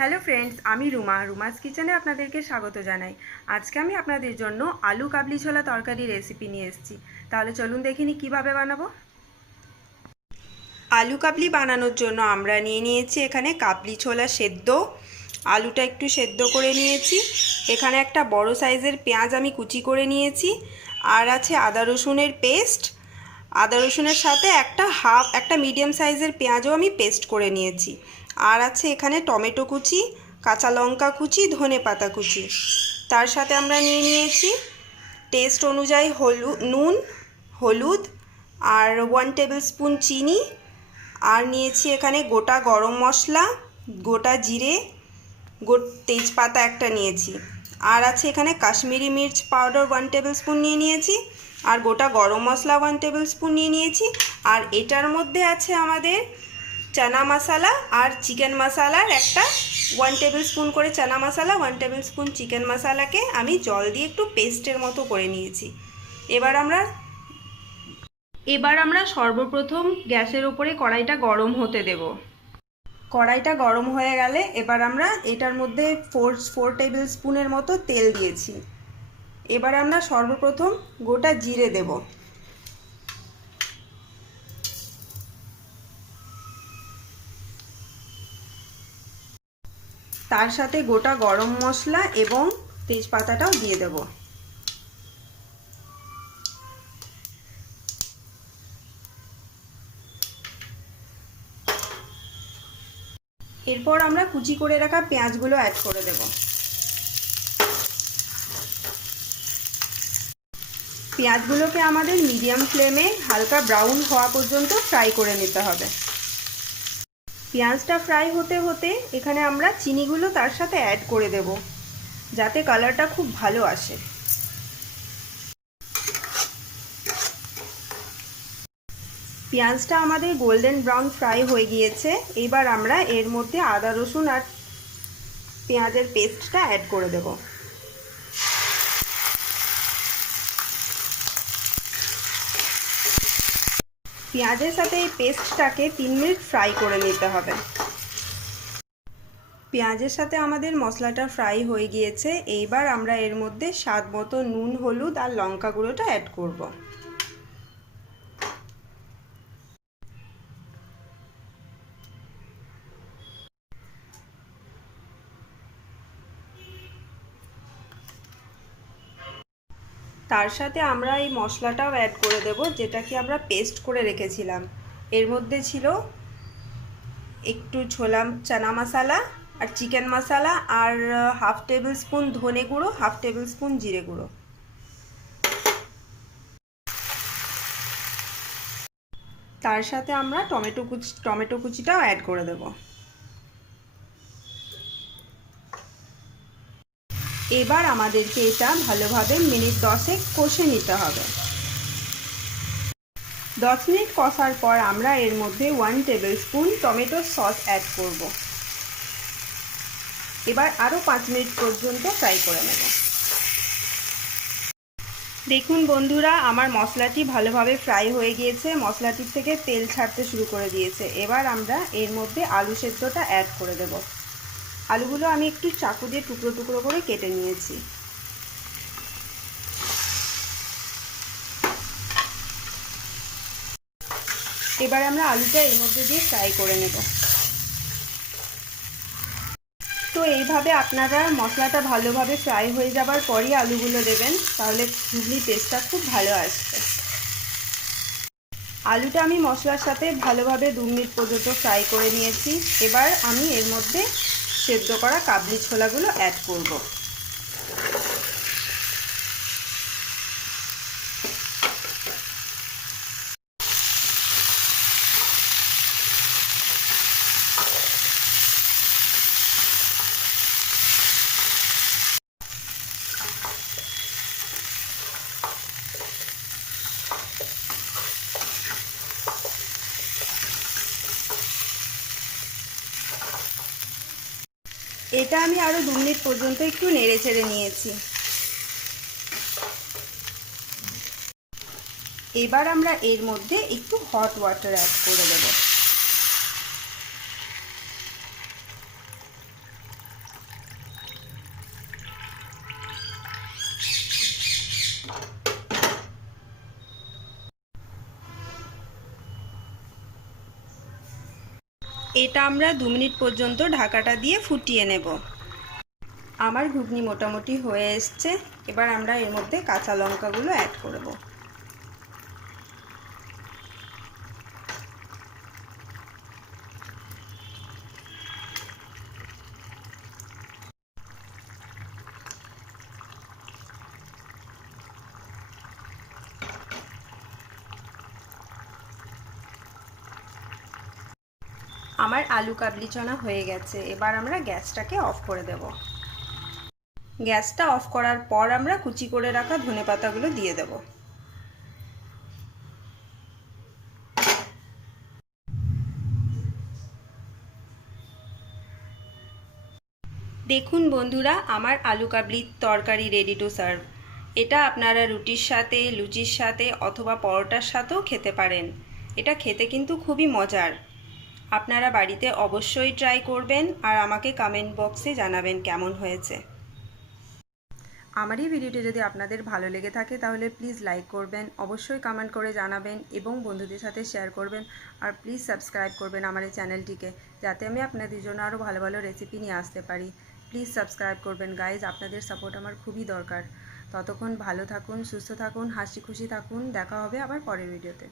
Hello friends, আমি রুমাস কিচেনে আপনাদেরকে স্বাগত জানাই। আজকে আমি আপনাদের জন্য আলু কাবলি ছোলা তরকারি রেসিপি নিয়ে এসেছি। তাহলে চলুন দেখে নিই কীভাবে বানাবো। আলু কাবলি বানানোর জন্য আমরা নিয়ে নিয়েছি এখানে কাবলি ছোলা সেদ্ধ। আলুটা একটু সেদ্ধ করে নিয়েছি। এখানে একটা বড় সাইজের পেঁয়াজ আমি কুচি করে নিয়েছি। আর আছে আদা রসুনের পেস্ট। আদা রসুনের সাথে একটা মিডিয়াম সাইজের পেঁয়াজও আমি পেস্ট করে নিয়েছি। আর আছে এখানে টমেটো কুচি, কাঁচা লঙ্কা কুচি, ধনেপাতা কুচি। তার সাথে আমরা নিয়ে নিয়েছি টেস্ট অনুযায়ী নুন, হলুদ আর 1 টেবিল স্পুন চিনি। আর নিয়েছি এখানে গোটা গরম মশলা, গোটা জিরে, তেজপাতা একটা নিয়েছি। আর আছে এখানে কাশ্মীরি মির্চ পাউডার 1 টেবিল স্পুন নিয়ে নিয়েছি। আর গোটা গরম মশলা 1 টেবিল স্পুন নিয়ে নিয়েছি। আর এটার মধ্যে আছে আমাদের চানা মশলা আর চিকেন মশলার একটা 1 টেবিল স্পুন করে chana masala, 1 table spoon chicken মশলাকে আমি জল দিয়ে একটু পেস্টের মতো করে নিয়েছি। এবার আমরা সর্বপ্রথম গ্যাসের উপরে কড়াইটা গরম হতে দেব। কড়াইটা গরম হয়ে গেলে এবার আমরা এটার মধ্যে 4 টেবিল স্পুনের মতো তেল দিয়েছি। এবার আমরা সর্বপ্রথম গোটা জিরে দেব। তার সাথে গোটা গরম মশলা এবং তেজপাতাটাও দিয়ে দেব। এরপর আমরা কুচি করে রাখা পেঁয়াজগুলো অ্যাড করে দেব। পেঁয়াজগুলোকে আমাদের মিডিয়াম ফ্লেমে হালকা ব্রাউন হওয়া পর্যন্ত ফ্রাই করে নিতে হবে। পেঁয়াজটা ফ্রাই হতে হতে এখানে আমরা চিনিগুলো তার সাথে অ্যাড করে দেব, যাতে কালারটা খুব ভালো আসে। পেঁয়াজটা আমাদের গোল্ডেন ব্রাউন ফ্রাই হয়ে গিয়েছে। এবার আমরা এর মধ্যে আদা রসুন আর পেঁয়াজের পেস্টটা অ্যাড করে দেব। পেঁয়াজের সাথে এই পেস্টটাকে 3 মিনিট ফ্রাই করে নিতে হবে। পেঁয়াজের সাথে আমাদের মশলাটা ফ্রাই হয়ে গিয়েছে। এইবার আমরা এর মধ্যে স্বাদ মতো নুন, হলুদ আর লঙ্কা গুঁড়োটা অ্যাড করব। তার সাথে আমরা এই মশলাটাও অ্যাড করে দেব, যেটা কি আমরা পেস্ট করে রেখেছিলাম। এর মধ্যে ছিল একটু চানা মশলা আর চিকেন মশলা আর 1/2 টেবিল স্পুন ধনে গুঁড়ো, 1/2 টেবিল স্পুন জিরে গুঁড়ো। তার সাথে আমরা টমেটো কুচিটাও অ্যাড করে দেব। এবার আমাদেরকে এটা ভালোভাবে মিনিট 10 কষে নিতে হবে। 10 মিনিট কষার পর আমরা এর মধ্যে 1 tablespoon tomato sauce add করব। এবার আরও 5 মিনিট পর্যন্ত ফ্রাই করে নেব। দেখুন বন্ধুরা, আমার মশলাটি ভালোভাবে ফ্রাই হয়ে গিয়েছে। মশলাটির থেকে তেল ছাড়তে শুরু করে দিয়েছে। এবার আমরা এর মধ্যে আলু সেদ্ধটা অ্যাড করে দেব। আলুগুলো আমি একটু চাকু দিয়ে টুকরো টুকরো করে কেটে নিয়েছি। এবার আমরা আলুটা এর মধ্যে দিয়ে ফ্রাই করে নেব। তো এইভাবে আপনারা মশলাটা ভালোভাবে ফ্রাই হয়ে যাবার পরই আলুগুলো দেবেন, তাহলে ঘুগনির টেস্টটা খুব ভালো আসবে। আলুটা আমি মশলার সাথে ভালোভাবে 2 মিনিট পর্যন্ত ফ্রাই করে নিয়েছি। এবার আমি এর মধ্যে সেদ্ধ করা কাবলি ছোলাগুলো অ্যাড করব। এটা আমি আরও 2 মিনিট পর্যন্ত একটু নেড়ে চেড়ে নিয়েছি। এবার আমরা এর মধ্যে একটু হট ওয়াটার অ্যাড করে দেব। এটা আমরা 2 মিনিট পর্যন্ত ঢাকাটা দিয়ে ফুটিয়ে নেব। আমার ঘুগনি মোটামুটি হয়ে এসছে। এবার আমরা এর মধ্যে কাঁচা লঙ্কাগুলো অ্যাড করব। আমার আলু কাবলি চনা হয়ে গেছে। এবার আমরা গ্যাসটাকে অফ করে দেব। গ্যাসটা অফ করার পর আমরা কুচি করে রাখা ধনেপাতাগুলো দিয়ে দেব। দেখুন বন্ধুরা, আমার আলু কাবলির তরকারি রেডি টু সার্ভ। এটা আপনারা রুটির সাথে, লুচির সাথে অথবা পরোটার সাথেও খেতে পারেন। এটা খেতে কিন্তু খুবই মজার। আপনারা বাড়িতে অবশ্যই ট্রাই করবেন আর আমাকে কমেন্ট বক্সে জানাবেন কেমন হয়েছে। আমার এই ভিডিওটি যদি আপনাদের ভালো লেগে থাকে তাহলে প্লিজ লাইক করবেন, অবশ্যই কমেন্ট করে জানাবেন এবং বন্ধুদের সাথে শেয়ার করবেন। আর প্লিজ সাবস্ক্রাইব করবেন আমার এই চ্যানেলটিকে, যাতে আমি আপনাদের জন্য আরও ভালো ভালো রেসিপি নিয়ে আসতে পারি। প্লিজ সাবস্ক্রাইব করবেন গাইজ, আপনাদের সাপোর্ট আমার খুবই দরকার। ততক্ষণ ভালো থাকুন, সুস্থ থাকুন, হাসি খুশি থাকুন। দেখা হবে আবার পরের ভিডিওতে।